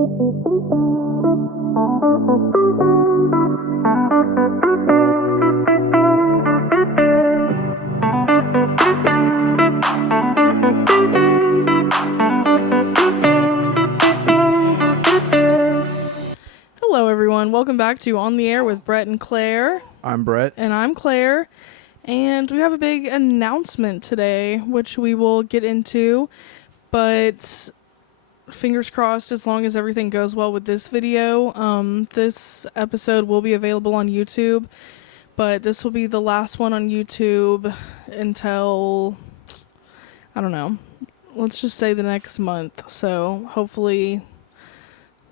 Hello, everyone. Welcome back to On the Air with Brett and Claire. I'm Brett. And I'm Claire. And we have a big announcement today, which we will get into. But fingers crossed, as long as everything goes well with this video, this episode will be available on YouTube. But this will be the last one on YouTube until, I don't know, let's just say the next month. So hopefully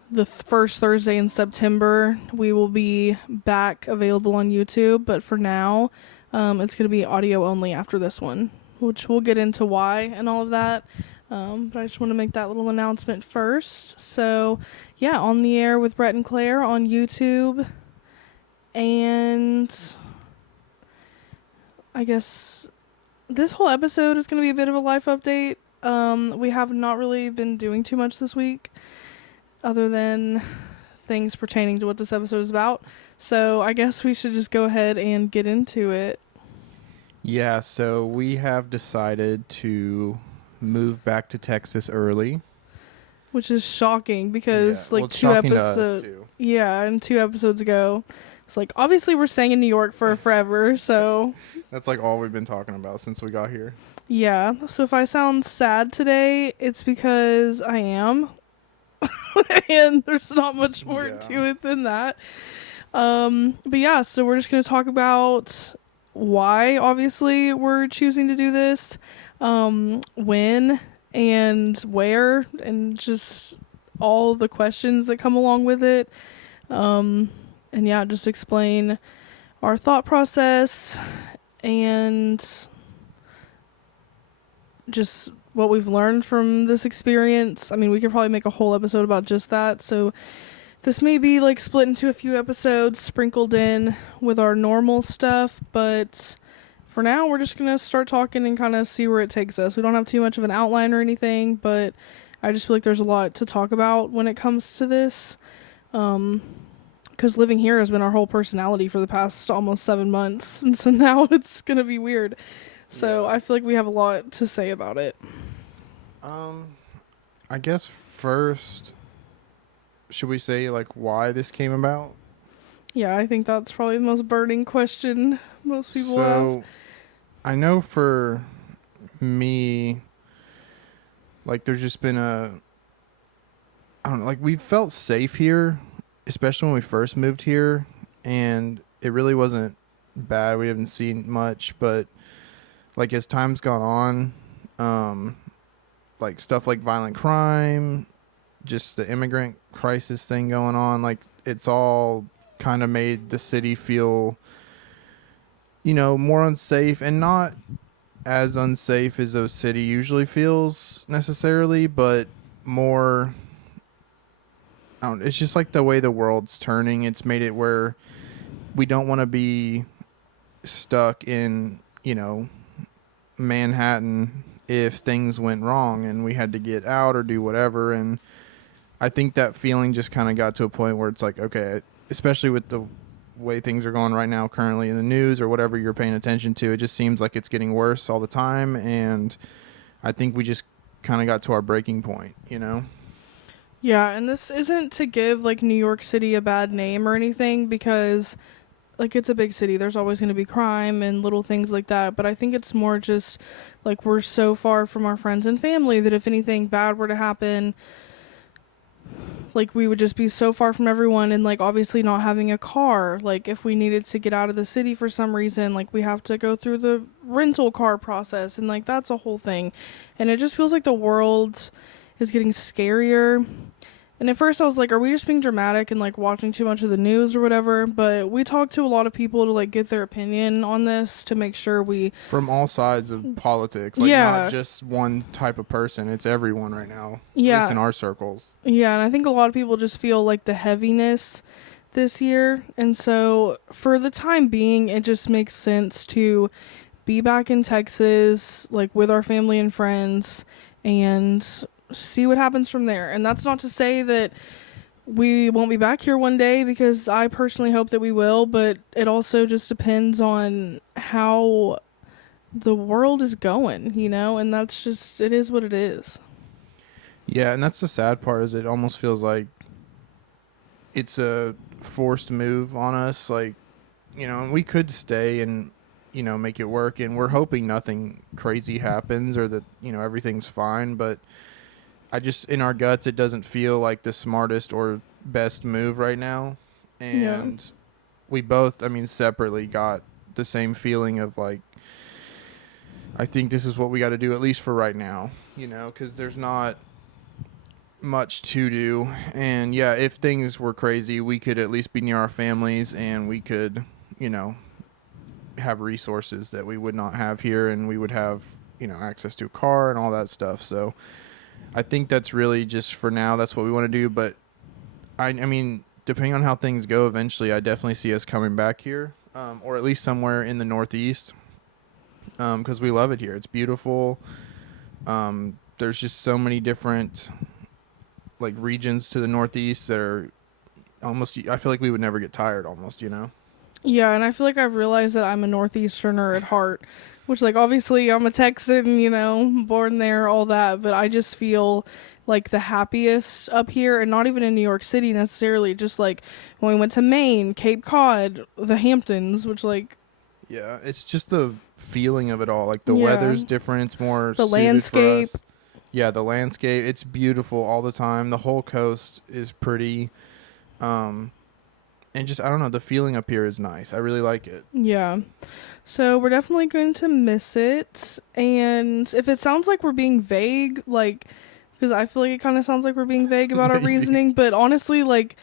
the first Thursday in September, we will be back available on YouTube. But for now, it's going to be audio only after this one, which we'll get into why and all of that. But I just want to make that little announcement first. So, yeah, On the Air with Brett and Claire on YouTube. And I guess this whole episode is going to be a bit of a life update. We have not really been doing too much this week, other than things pertaining to what this episode is about. So I guess we should just go ahead and get into it. Yeah, so we have decided to move back to Texas early. Which is shocking because Yeah, well, it's shocking to us, too. Yeah, and 2 episodes ago, it's like, obviously we're staying in New York for forever, so. That's like all we've been talking about since we got here. Yeah, so if I sound sad today, it's because I am. And there's not much more to it than that. But yeah, so we're just going to talk about why, obviously, we're choosing to do this, when and where, and just all the questions that come along with it. And yeah, just explain our thought process and just what we've learned from this experience. I mean, we could probably make a whole episode about just that. So this may be like split into a few episodes sprinkled in with our normal stuff, but for now we're just going to start talking and kind of see where it takes us. We don't have too much of an outline or anything, but I just feel like there's a lot to talk about when it comes to this. Because living here has been our whole personality for the past almost 7 months. And so now it's going to be weird. So I feel like we have a lot to say about it. I guess first, should we say like why this came about? Yeah, I think that's probably the most burning question most people have. So I know for me, like there's just been I don't know, like we felt safe here, especially when we first moved here, and it really wasn't bad. We haven't seen much, but like as time's gone on, like stuff like violent crime, just the immigrant crisis thing going on, like it's all kind of made the city feel, you know, more unsafe, and not as unsafe as a city usually feels necessarily, but more, I don't know, it's just like the way the world's turning. It's made it where we don't want to be stuck in, you know, Manhattan if things went wrong and we had to get out or do whatever. And I think that feeling just kind of got to a point where it's like, okay, especially with the way things are going right now currently in the news or whatever you're paying attention to, it just seems like it's getting worse all the time. And I think we just kind of got to our breaking point, you know? Yeah, and this isn't to give like New York City a bad name or anything, because like it's a big city. There's always going to be crime and little things like that. But I think it's more just like we're so far from our friends and family that if anything bad were to happen, like we would just be so far from everyone. And like obviously not having a car, like if we needed to get out of the city for some reason, like we have to go through the rental car process, and like that's a whole thing. And it just feels like the world is getting scarier. And at first I was like, are we just being dramatic and like watching too much of the news or whatever? But we talked to a lot of people to like get their opinion on this to make sure we... From all sides of politics. Like not just one type of person. It's everyone right now. Yeah. At least in our circles. Yeah, and I think a lot of people just feel like the heaviness this year. And so for the time being, it just makes sense to be back in Texas, like with our family and friends, and see what happens from there. And that's not to say that we won't be back here one day, because I personally hope that we will, but it also just depends on how the world is going, you know, and that's just, it is what it is. Yeah, and that's the sad part, is it almost feels like it's a forced move on us. Like, you know, and we could stay and, you know, make it work, and we're hoping nothing crazy happens or that, you know, everything's fine, but I just, in our guts, it doesn't feel like the smartest or best move right now. And we both, I mean, separately got the same feeling of like, I think this is what we got to do, at least for right now, you know, because there's not much to do. And yeah, if things were crazy, we could at least be near our families, and we could, you know, have resources that we would not have here, and we would have, you know, access to a car and all that stuff. So I think that's really just for now, that's what we want to do. But I mean, depending on how things go, eventually I definitely see us coming back here, or at least somewhere in the Northeast, because we love it here. It's beautiful. There's just so many different like regions to the Northeast that are almost, I feel like we would never get tired almost, you know? Yeah, and I feel like I've realized that I'm a Northeasterner at heart, which, like, obviously I'm a Texan, you know, born there, all that, but I just feel like the happiest up here, and not even in New York City necessarily, just like when we went to Maine, Cape Cod, the Hamptons, which, like, yeah, it's just the feeling of it all. Like the Yeah. weather's different, it's more The suited landscape. for us. Yeah, the landscape, it's beautiful all the time. The whole coast is pretty. And just, I don't know, the feeling up here is nice. I really like it. Yeah. So we're definitely going to miss it. And if it sounds like we're being vague, like, because I feel like it kind of sounds like we're being vague about our reasoning, but honestly, like,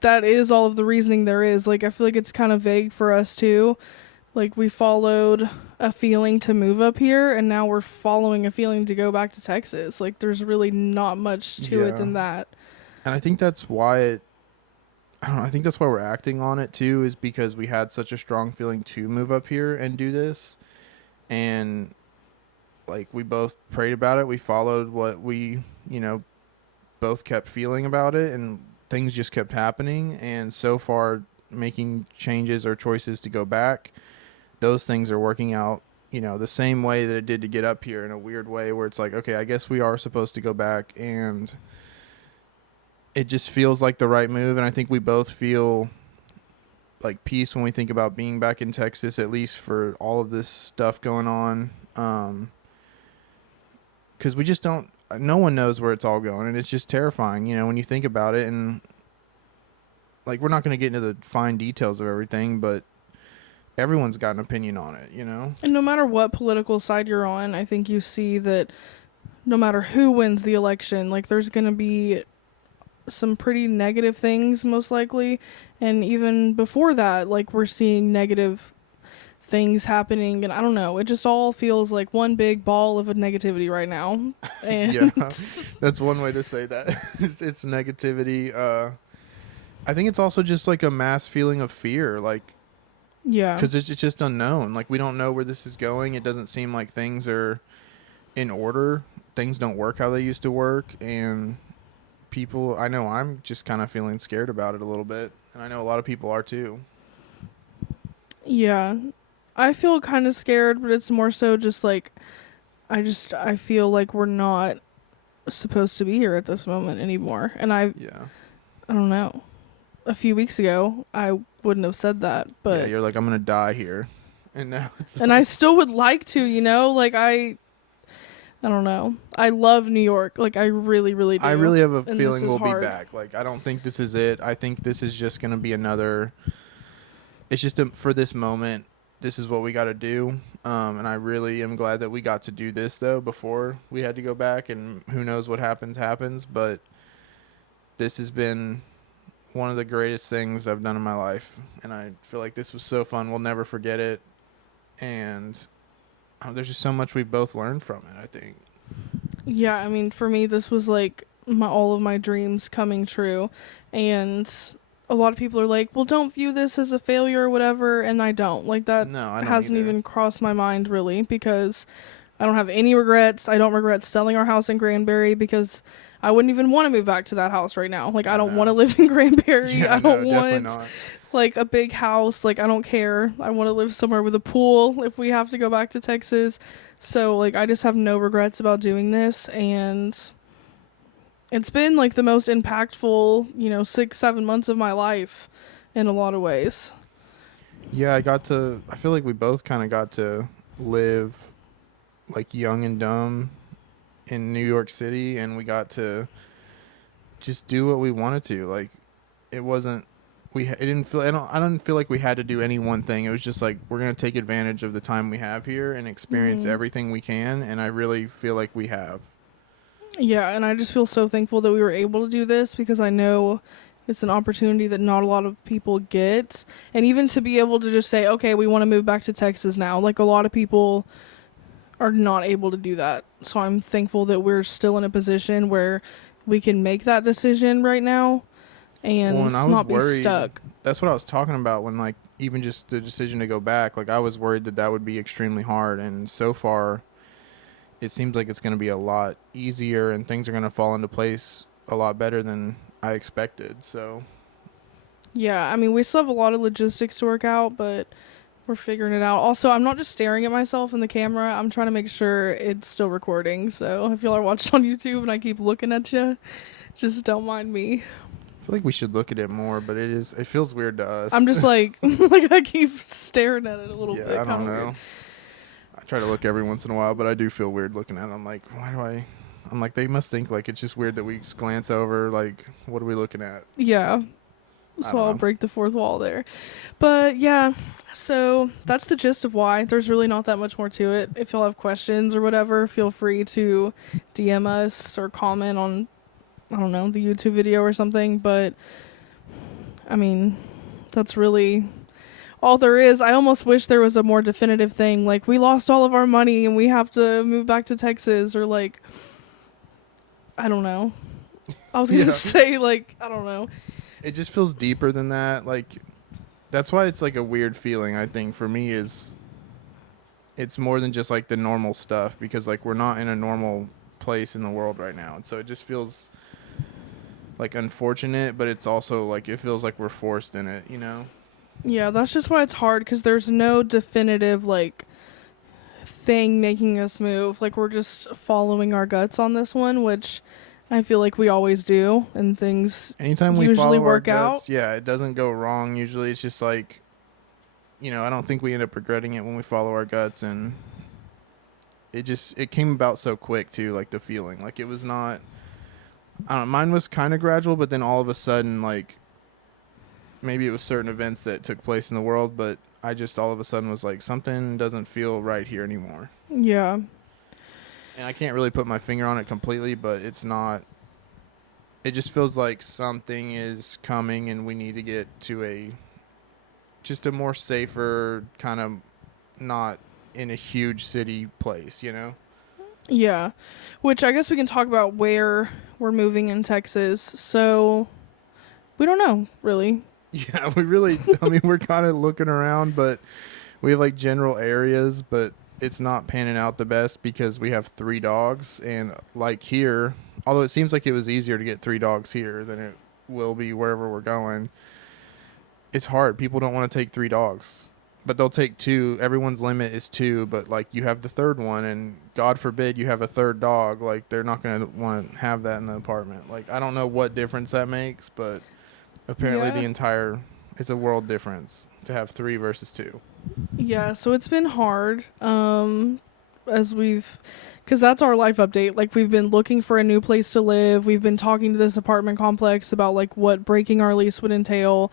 that is all of the reasoning there is. Like, I feel like it's kind of vague for us too. Like, we followed a feeling to move up here, and now we're following a feeling to go back to Texas. Like, there's really not much to it Yeah. than that. And I think that's why I don't know, I think that's why we're acting on it too, is because we had such a strong feeling to move up here and do this. And like, we both prayed about it. We followed what we, you know, both kept feeling about it, and things just kept happening. And so far, making changes or choices to go back, those things are working out, you know, the same way that it did to get up here, in a weird way where it's like, okay, I guess we are supposed to go back, and it just feels like the right move. And I think we both feel like peace when we think about being back in Texas, at least for all of this stuff going on. Because we just don't, no one knows where it's all going, and it's just terrifying, you know, when you think about it. And like, we're not going to get into the fine details of everything, but everyone's got an opinion on it, you know? And no matter what political side you're on, I think you see that no matter who wins the election, like, there's going to be some pretty negative things, most likely. And even before that, like, we're seeing negative things happening, and I don't know, it just all feels like one big ball of negativity right now. And Yeah, that's one way to say that. It's negativity. I think it's also just like a mass feeling of fear, like, yeah, because it's just unknown. Like, we don't know where this is going. It doesn't seem like things are in order. Things don't work how they used to work, and people, I know I'm just kind of feeling scared about it a little bit, and I know a lot of people are too. yeah, I feel kind of scared, but it's more so just like, I feel like we're not supposed to be here at this moment anymore. And I don't know, a few weeks ago I wouldn't have said that, Yeah, but you're like, I'm gonna die here, and now it's and I still would like to, you know, like, I don't know, I love New York, like, I really do. I really have a And feeling this is we'll hard. be back. Like, I don't think this is it. I think this is just gonna be another, it's just for this moment, this is what we got to do. And I really am glad that we got to do this, though, before we had to go back, and who knows what happens. But this has been one of the greatest things I've done in my life, and I feel like this was so fun. We'll never forget it. And there's just so much we've both learned from it, I think. Yeah, I mean, for me, this was like all of my dreams coming true. And a lot of people are like, well, don't view this as a failure or whatever. And I don't. Like, that No, I don't hasn't either. even crossed my mind, really, because I don't have any regrets. I don't regret selling our house in Granbury because I wouldn't even want to move back to that house right now. Like, I don't want to live in Granbury. Yeah, I don't no, definitely want not. like a big house. Like, I don't care. I want to live somewhere with a pool if we have to go back to Texas. So like, I just have no regrets about doing this, and it's been like the most impactful, 6-7 months of my life in a lot of ways. Yeah, I feel like we both kind of got to live like young and dumb in New York City, and we got to just do what we wanted to. Like, it wasn't, it didn't feel, I don't feel like we had to do any one thing. It was just like, we're going to take advantage of the time we have here and experience everything we can. And I really feel like we have. Yeah, and I just feel so thankful that we were able to do this because I know it's an opportunity that not a lot of people get. And even to be able to just say, okay, we want to move back to Texas now. Like, a lot of people are not able to do that. So I'm thankful that we're still in a position where we can make that decision right now and not be stuck. That's what I was talking about when, like, even just the decision to go back. Like, I was worried that would be extremely hard. And so far, it seems like it's going to be a lot easier and things are going to fall into place a lot better than I expected. So yeah, I mean, we still have a lot of logistics to work out, but we're figuring it out. Also, I'm not just staring at myself in the camera. I'm trying to make sure it's still recording. So if y'all are watching on YouTube and I keep looking at you, just don't mind me. I feel like we should look at it more, but it feels weird to us. I'm just like like I keep staring at it a little bit. I don't know. Weird. I try to look every once in a while, but I do feel weird looking at it. I'm like, I'm like, they must think like it's just weird that we just glance over, like, what are we looking at? Yeah. So I'll break the fourth wall there. But yeah, so that's the gist of why. There's really not that much more to it. If y'all have questions or whatever, feel free to DM us or comment on, I don't know, the YouTube video or something. But I mean, that's really all there is. I almost wish there was a more definitive thing. Like, we lost all of our money and we have to move back to Texas, or like, I don't know. I was going to say, like, I don't know. It just feels deeper than that. Like, that's why it's like a weird feeling, I think, for me. Is it's more than just like the normal stuff, because like we're not in a normal place in the world right now. And so it just feels like unfortunate, but it's also like it feels like we're forced in it, Yeah, that's just why it's hard, because there's no definitive like thing making us move. Like, we're just following our guts on this one, which I feel like we always do, and things anytime we usually follow work our guts, out. Yeah, it doesn't go wrong. Usually it's just like, I don't think we end up regretting it when we follow our guts. And it came about so quick too, like the feeling. Like, it was not, I don't know, mine was kind of gradual, but then all of a sudden, like, maybe it was certain events that took place in the world, but I just all of a sudden was like, something doesn't feel right here anymore. Yeah. And I can't really put my finger on it completely, but it's not, it just feels like something is coming and we need to get to just a more safer, kind of not in a huge city place, Yeah. Which I guess we can talk about where we're moving in Texas. So we don't know, really. Yeah, we're kind of looking around, but we have like general areas, but it's not panning out the best because we have 3 dogs. And like here, although it seems like it was easier to get 3 dogs here than it will be wherever we're going, it's hard. People don't want to take 3 dogs, but they'll take 2. Everyone's limit is 2, but like you have the 3rd one, and God forbid you have a 3rd dog. Like, they're not going to want to have that in the apartment. Like, I don't know what difference that makes, but apparently it's a world difference to have 3 versus 2. Yeah, so it's been hard, because that's our life update. Like, we've been looking for a new place to live. We've been talking to this apartment complex about like what breaking our lease would entail,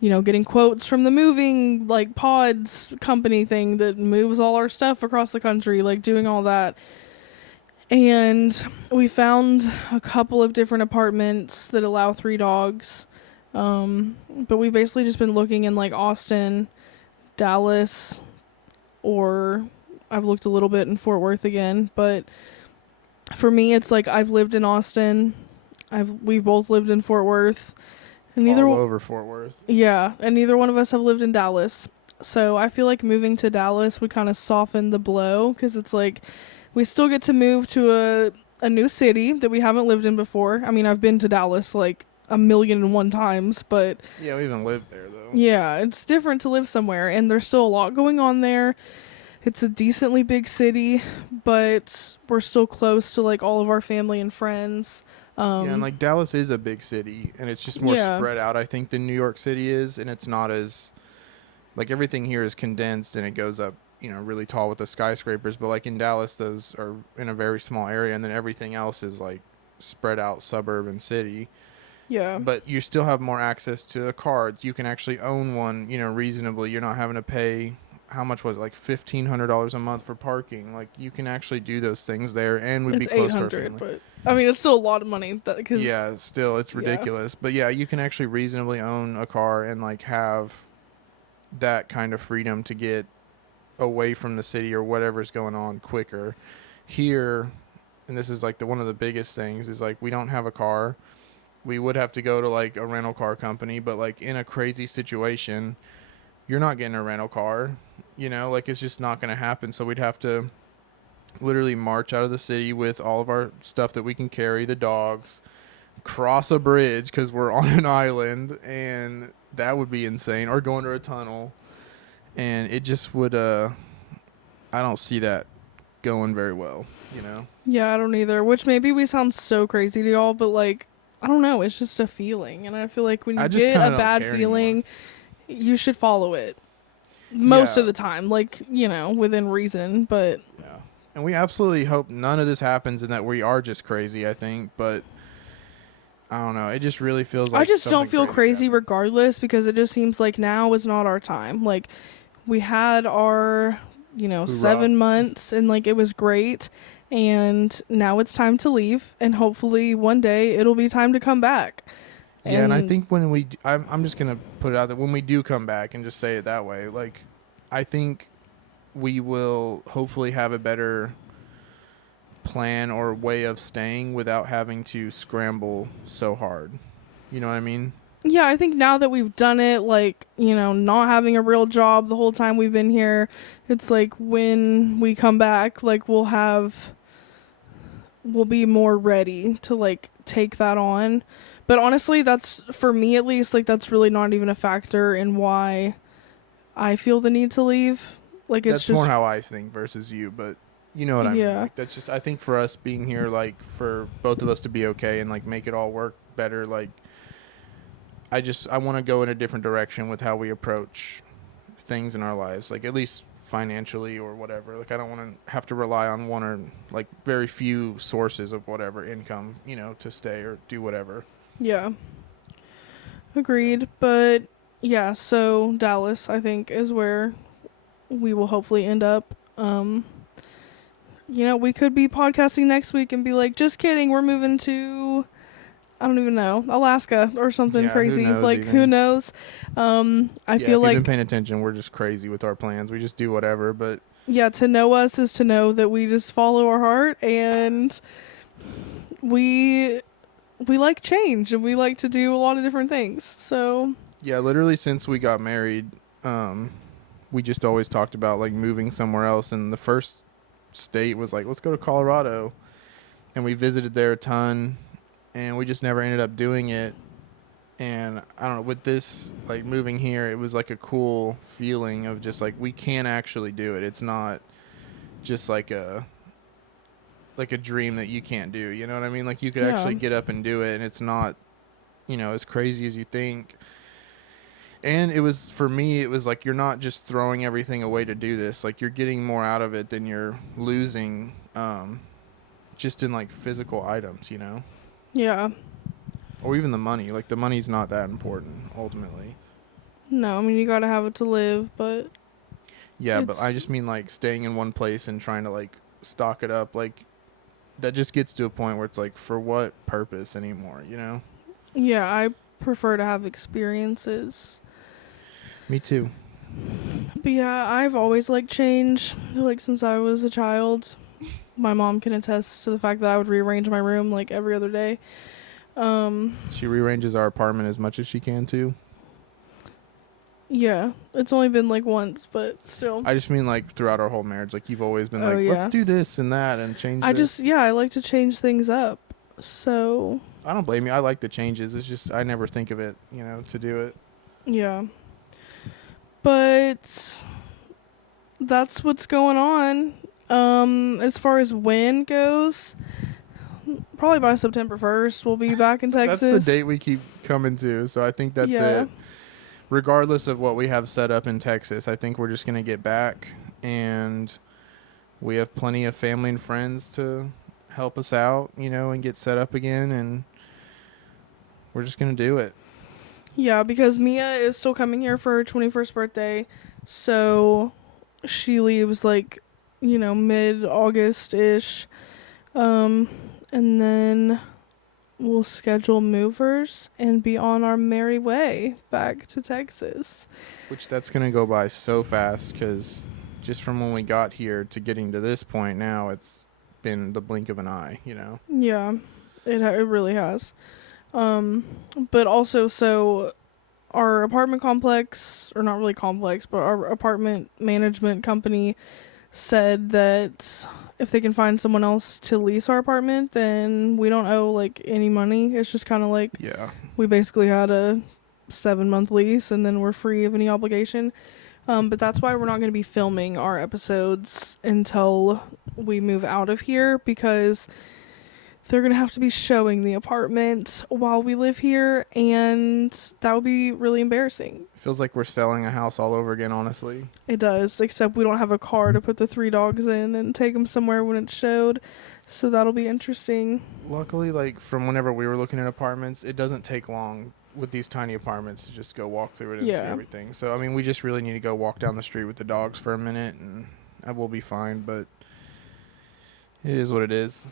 getting quotes from the moving like pods company thing that moves all our stuff across the country, like doing all that. And we found a couple of different apartments that allow 3 dogs. But we've basically just been looking in like Austin, Dallas, or I've looked a little bit in Fort Worth again. But for me, it's like I've lived in Austin. We've both lived in Fort Worth. And all over Fort Worth. Yeah, and neither one of us have lived in Dallas. So I feel like moving to Dallas would kind of soften the blow, because it's like we still get to move to a new city that we haven't lived in before. I mean, I've been to Dallas like 1,000,001 times, but Yeah, we even lived there though. yeah, it's different to live somewhere, and there's still a lot going on there. It's a decently big city, but we're still close to like all of our family and friends. Yeah, and like Dallas is a big city, and it's just more Yeah. spread out, I think, than New York City is, and it's not as like everything here is condensed and it goes up, really tall with the skyscrapers. But like in Dallas, those are in a very small area, and then everything else is like spread out suburb and city. Yeah. But you still have more access to a car. You can actually own one, reasonably. You're not having to pay. How much was it? Like $1,500 a month for parking. Like you can actually do those things there, and would be It's close to our 800, family. but I mean, it's still a lot of money. Cause, Yeah, still it's Yeah. ridiculous. But yeah, you can actually reasonably own a car and like have that kind of freedom to get away from the city or whatever's going on quicker. Here, and this is like one of the biggest things, is like we don't have a car. We would have to go to like a rental car company, but like in a crazy situation, you're not getting a rental car. Like it's just not going to happen. So we'd have to literally march out of the city with all of our stuff that we can carry, the dogs, cross a bridge because we're on an island, and that would be insane, or go under a tunnel. And it just would, I don't see that going very well, Yeah, I don't either. Which maybe we sound so crazy to y'all, but like, I don't know. It's just a feeling. And I feel like when I you just get kinda a don't bad care feeling, you should follow it. Most Yeah. of the time, like, within reason. But Yeah. And we absolutely hope none of this happens and that we are just crazy, I think. But I don't know. It just really feels like I just don't something feel crazy happened. regardless, because it just seems like now is not our time. Like, we had our, Hoorah. 7 months, and like it was great. And now it's time to leave, and hopefully one day it'll be time to come back. Yeah, and I think when I'm just going to put it out there, when we do come back and just say it that way, like, I think we will hopefully have a better plan or way of staying without having to scramble so hard. You know what I mean? Yeah, I think now that we've done it, like, not having a real job the whole time we've been here, it's like when we come back, like, we'll be more ready to, like, take that on. But honestly, that's, for me at least, like, that's really not even a factor in why I feel the need to leave. Like, it's That's just more how I think versus you, but you know what I mean? Yeah. Like, that's just, I think for us being here, like, for both of us to be okay and, like, make it all work better, like, I want to go in a different direction with how we approach things in our lives, like, at least financially or whatever. Like, I don't want to have to rely on one or, like, very few sources of whatever income, to stay or do whatever. Yeah. Agreed. But yeah, so Dallas, I think, is where we will hopefully end up. We could be podcasting next week and be like, just kidding, we're moving to, I don't even know, Alaska or something Yeah, who crazy. knows Like, even? who knows? I Yeah, feel if you've like, been paying attention, we're just crazy with our plans. We just do whatever, but yeah, to know us is to know that we just follow our heart, and we like change, and we like to do a lot of different things. So yeah, literally since we got married, we just always talked about like moving somewhere else, and the first state was like, let's go to Colorado, and we visited there a ton, and we just never ended up doing it. And I don't know, with this, like, moving here, it was like a cool feeling of just like we can actually do it. It's not just like a dream that you can't do, you know what I mean? Like, you could Yeah. actually get up and do it, and it's not, as crazy as you think. And it was, for me, it was like you're not just throwing everything away to do this. Like, you're getting more out of it than you're losing, just in like physical items, yeah. or even the money. Like, the money's not that important ultimately. No, I mean, you gotta have it to live, but Yeah, but It's- I just mean like staying in one place and trying to like stock it up. Like, that just gets to a point where it's like, for what purpose anymore, yeah, I prefer to have experiences. Me too. But yeah, I've always liked change. Like, since I was a child, my mom can attest to the fact that I would rearrange my room like every other day. She rearranges our apartment as much as she can too. Yeah, it's only been like once, but still. I just mean like throughout our whole marriage, like you've always been Oh, like, yeah. let's do this and that and change I this. I like to change things up. So, I don't blame you. I like the changes. It's just I never think of it, to do it. yeah. But that's what's going on. As far as when goes, probably by September 1st, we'll be back in Texas. That's the date we keep coming to, so I think that's it. Regardless of what we have set up in Texas, I think we're just going to get back, and we have plenty of family and friends to help us out, and get set up again, and we're just going to do it. Yeah, because Mia is still coming here for her 21st birthday, so she leaves like, mid-August-ish, and then we'll schedule movers and be on our merry way back to Texas. Which that's going to go by so fast, because just from when we got here to getting to this point now, it's been the blink of an eye, Yeah, it really has. But also, so our apartment complex, or not really complex, but our apartment management company said that if they can find someone else to lease our apartment, then we don't owe like any money. It's just kind of like, we basically had a 7-month lease and then we're free of any obligation. But that's why we're not going to be filming our episodes until we move out of here, because they're going to have to be showing the apartment while we live here, and that would be really embarrassing. Feels like we're selling a house all over again, honestly. It does, except we don't have a car to put the 3 dogs in and take them somewhere when it's showed, so that'll be interesting. Luckily, like, from whenever we were looking at apartments, it doesn't take long with these tiny apartments to just go walk through it and see everything. So, I mean, we just really need to go walk down the street with the dogs for a minute, and we'll be fine, but it is what it is.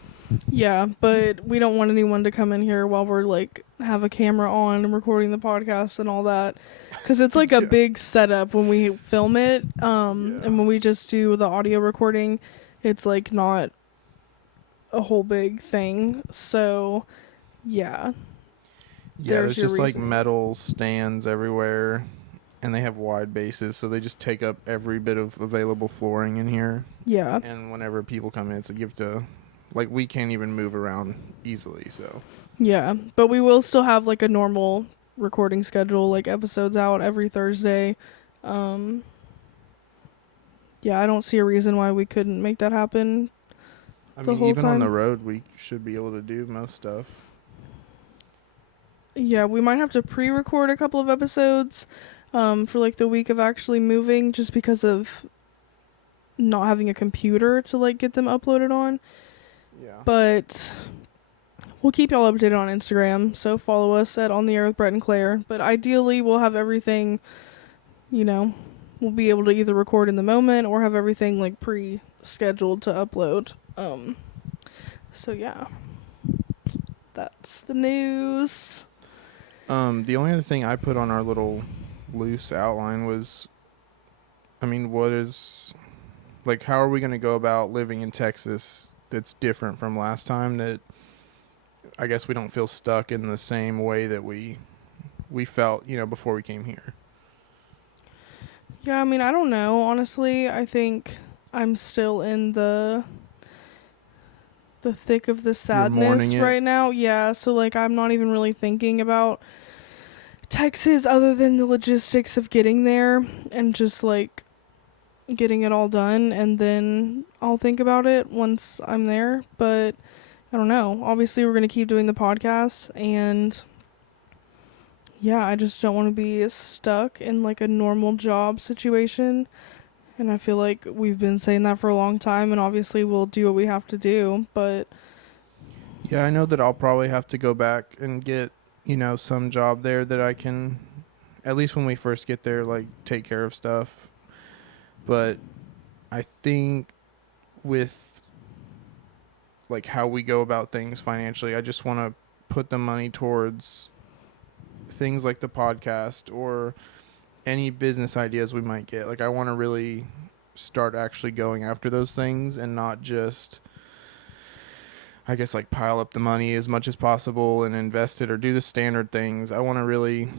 Yeah, but we don't want anyone to come in here while we're like have a camera on and recording the podcast and all that, because it's like a big setup when we film it. And when we just do the audio recording, it's like not a whole big thing. So, yeah. There's just like metal stands everywhere, and they have wide bases, so they just take up every bit of available flooring in here. Yeah. And whenever people come in, it's like you have to, like, we can't even move around easily, so. Yeah, but we will still have like a normal recording schedule, like episodes out every Thursday. Yeah, I don't see a reason why we couldn't make that happen. I mean, even on the road, we should be able to do most stuff. Yeah, we might have to pre-record a couple of episodes for like the week of actually moving, just because of not having a computer to like get them uploaded on. Yeah. But we'll keep y'all updated on Instagram, so follow us at On the Air with Brett and Claire. But ideally, we'll have everything, we'll be able to either record in the moment or have everything like pre-scheduled to upload. So yeah, that's the news. The only other thing I put on our little loose outline was, I mean, how are we going to go about living in Texas that's different from last time, that I guess we don't feel stuck in the same way that we felt, before we came here? Yeah, I mean, I don't know. Honestly, I think I'm still in the thick of the sadness right now. Yeah, so like I'm not even really thinking about Texas other than the logistics of getting there and just like getting it all done, and then I'll think about it once I'm there. But I don't know. Obviously, we're going to keep doing the podcast, and yeah, I just don't want to be stuck in like a normal job situation. And I feel like we've been saying that for a long time, and obviously we'll do what we have to do, but yeah, I know that I'll probably have to go back and get, some job there that I can, at least when we first get there, like take care of stuff. But I think with like how we go about things financially, I just want to put the money towards things like the podcast or any business ideas we might get. Like, I want to really start actually going after those things and not just, I guess, like pile up the money as much as possible and invest it or do the standard things. I want to really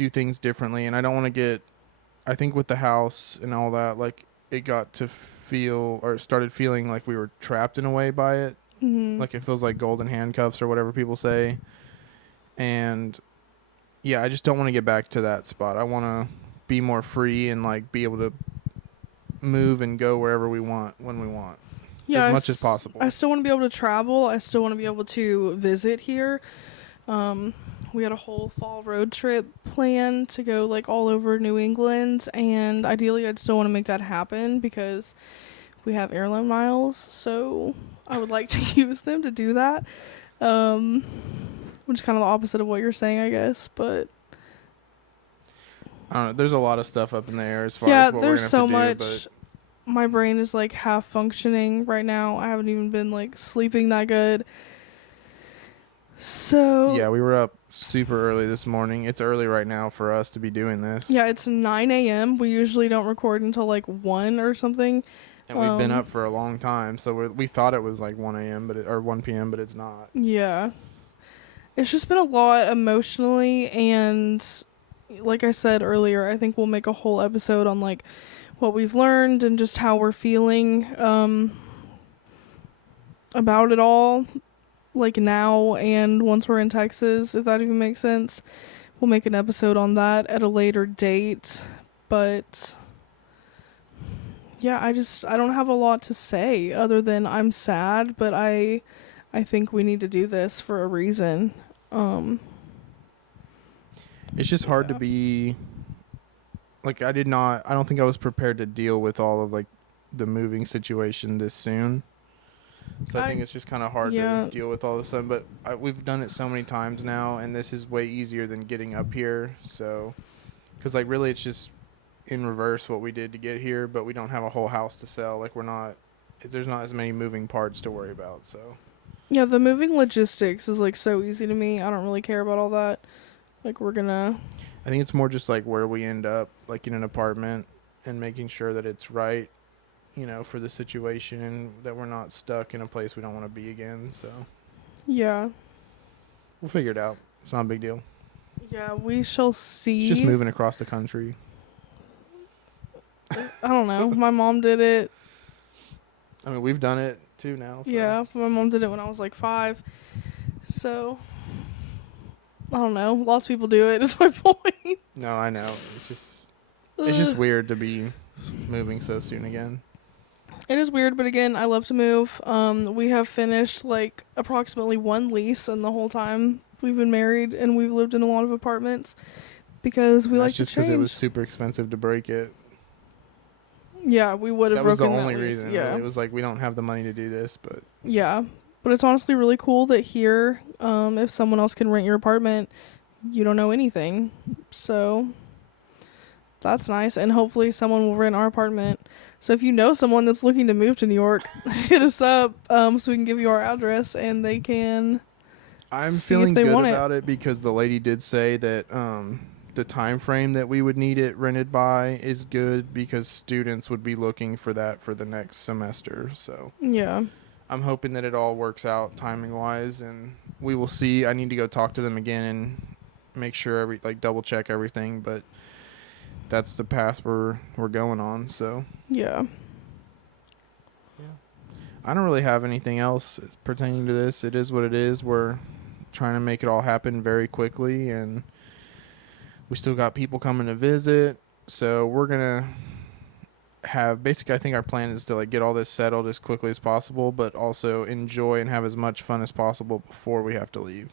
do things differently, and I don't want to get. I think with the house and all that, like it got to feel or started feeling like we were trapped in a way by it. Mm-hmm. Like it feels like golden handcuffs or whatever people say. And yeah, I just don't want to get back to that spot. I want to be more free and like be able to move and go wherever we want when we want. Yeah, as much as possible. I still want to be able to travel. I still want to be able to visit here. We had a whole fall road trip planned to go like all over New England, and ideally I'd still want to make that happen because we have airline miles, so I would like to use them to do that. Which is kind of the opposite of what you're saying, I guess, but I don't know. There's a lot of stuff up in the air as far yeah, as what there's we're so gonna have to much. do, My brain is like half functioning right now. I haven't even been like sleeping that good. So yeah, we were up super early this morning. It's early right now for us to be doing this. yeah, it's 9 a.m. We usually don't record until like 1 or something. And we've been up for a long time, so we thought it was like 1 a.m. or 1 p.m., but it's not. Yeah. It's just been a lot emotionally, and like I said earlier, I think we'll make a whole episode on like what we've learned and just how we're feeling about it all, like now and once we're in Texas, if that even makes sense. We'll make an episode on that at a later date, but yeah, I don't have a lot to say other than I'm sad, but I think we need to do this for a reason. It's just hard to Yeah. be like I don't think I was prepared to deal with all of like the moving situation this soon. So I think it's just kind of hard yeah. to deal with all of a sudden, but we've done it so many times now, and this is way easier than getting up here. So, because like really, it's just in reverse what we did to get here, but we don't have a whole house to sell. Like there's not as many moving parts to worry about. So, Yeah, the moving logistics is like so easy to me. I don't really care about all that. Like I think it's more just like where we end up, like in an apartment, and making sure that it's right, for the situation, and that we're not stuck in a place we don't want to be again. So yeah. we'll figure it out. It's not a big deal. Yeah, we shall see. It's just moving across the country. I don't know. My mom did it. I mean, we've done it too now. So. Yeah, my mom did it when I was like 5. So I don't know. Lots of people do it. Is my point. No, I know. It's just weird to be moving so soon again. It is weird, but again, I love to move. We have finished like approximately 1 lease in the whole time we've been married, and we've lived in a lot of apartments because we like to change. That's just because it was super expensive to break it. Yeah, we would have That was the broken that only lease. reason. Yeah, Really. It was like we don't have the money to do this, but yeah, but it's honestly really cool that here, if someone else can rent your apartment, you don't know anything, so that's nice. And hopefully someone will rent our apartment. So if you know someone that's looking to move to New York, hit us up so we can give you our address and they can. I'm see if feeling they good want it. about it because the lady did say that the time frame that we would need it rented by is good because students would be looking for that for the next semester. So Yeah. I'm hoping that it all works out timing wise, and we will see. I need to go talk to them again and make sure double check everything, but that's the path we're going on. So Yeah. I don't really have anything else pertaining to this. It is what it is. We're trying to make it all happen very quickly, and we still got people coming to visit. So we're going to have basically, I think our plan is to like get all this settled as quickly as possible, but also enjoy and have as much fun as possible before we have to leave.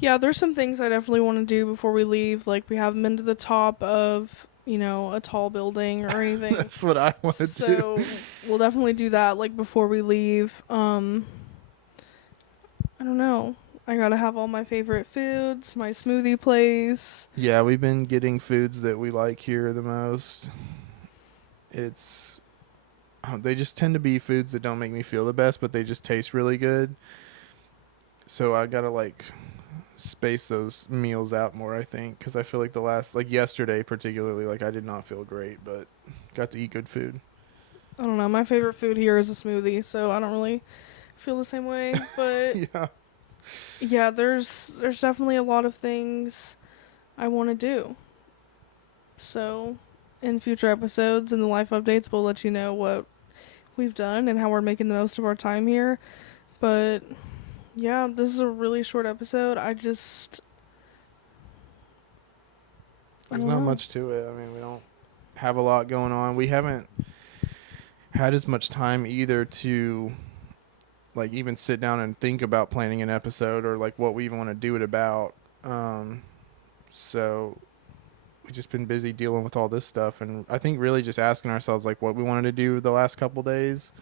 Yeah, there's some things I definitely want to do before we leave. Like, we haven't been to the top of, a tall building or anything. That's what I want to do. So we'll definitely do that, like, before we leave. I don't know. I gotta have all my favorite foods, my smoothie place. Yeah, we've been getting foods that we like here the most. They just tend to be foods that don't make me feel the best, but they just taste really good. So I gotta space those meals out more, I think, because I feel like yesterday particularly, I did not feel great, but got to eat good food. I don't know. My favorite food here is a smoothie, so I don't really feel the same way. But Yeah. yeah, there's definitely a lot of things I want to do. So, in future episodes and the life updates, we'll let you know what we've done and how we're making the most of our time here. But yeah, this is a really short episode. There's don't not know. much to it. I mean, we don't have a lot going on. We haven't had as much time either to like even sit down and think about planning an episode or like what we even want to do it about. So we've just been busy dealing with all this stuff, and I think really just asking ourselves like what we wanted to do the last couple days.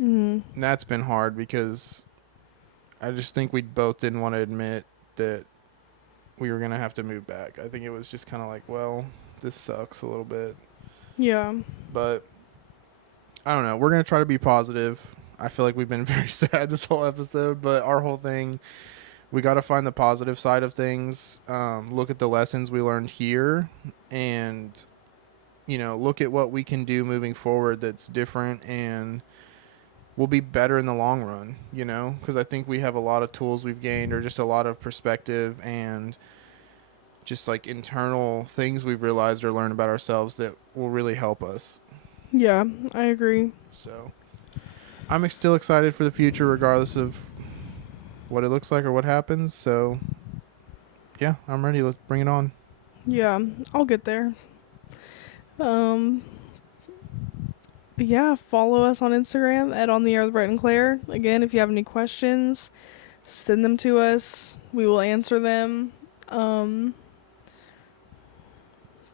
Mm-hmm. And that's been hard because I just think we both didn't want to admit that we were going to have to move back. I think it was just kind of like, well, this sucks a little bit. Yeah. But I don't know. We're going to try to be positive. I feel like we've been very sad this whole episode, but our whole thing, we got to find the positive side of things, look at the lessons we learned here, and, you know, look at what we can do moving forward that's different and will be better in the long run, you know, because I think we have a lot of tools we've gained or just a lot of perspective and just like internal things we've realized or learned about ourselves that will really help us. Yeah, I agree. So I'm still excited for the future regardless of what it looks like or what happens. So yeah, I'm ready. Let's bring it on. Yeah, I'll get there. But yeah, follow us on Instagram at On the Air with Brett and Claire. Again, if you have any questions, send them to us. We will answer them. If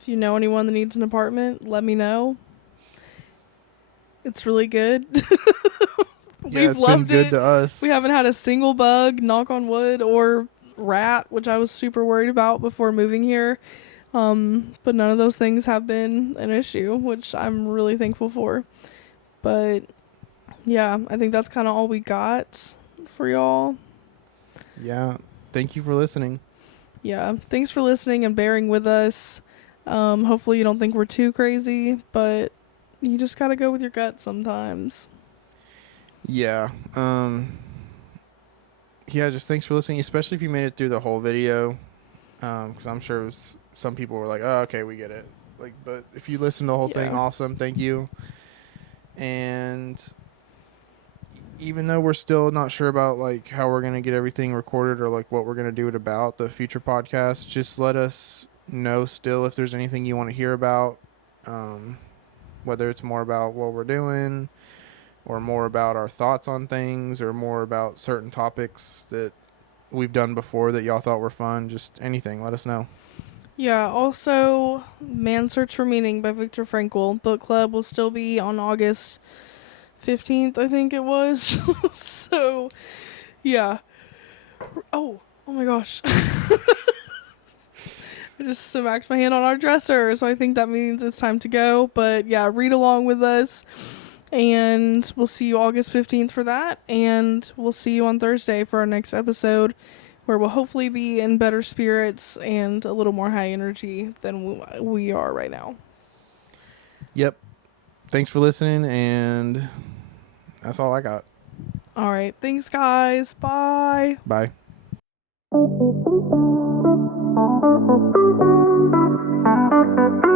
you know anyone that needs an apartment, let me know. It's really good. Yeah, it's been good to us. We haven't had a single bug, knock on wood, or rat, which I was super worried about before moving here. But none of those things have been an issue, which I'm really thankful for. But yeah, I think that's kind of all we got for y'all. Yeah. Thank you for listening. Yeah, thanks for listening and bearing with us. Hopefully you don't think we're too crazy, but you just gotta go with your gut sometimes. Yeah. Yeah, just thanks for listening, especially if you made it through the whole video. Because I'm sure some people were like, oh, okay, we get it. Like, but if you listen to the whole thing, awesome. Thank you. And even though we're still not sure about like how we're going to get everything recorded or like what we're going to do it about the future podcast, just let us know still if there's anything you want to hear about, whether it's more about what we're doing or more about our thoughts on things or more about certain topics that we've done before that y'all thought were fun. Just anything, let us know. Yeah, also Man's Search for Meaning by Viktor Frankl book club will still be on August 15th, I think it was. So yeah. Oh my gosh. I just smacked my hand on our dresser, so I think that means it's time to go. But yeah, read along with us, and we'll see you August 15th for that, and we'll see you on Thursday for our next episode, where we'll hopefully be in better spirits and a little more high energy than we are right now. Yep. Thanks for listening, and that's all I got. All right. Thanks, guys. Bye. Bye. Thank you.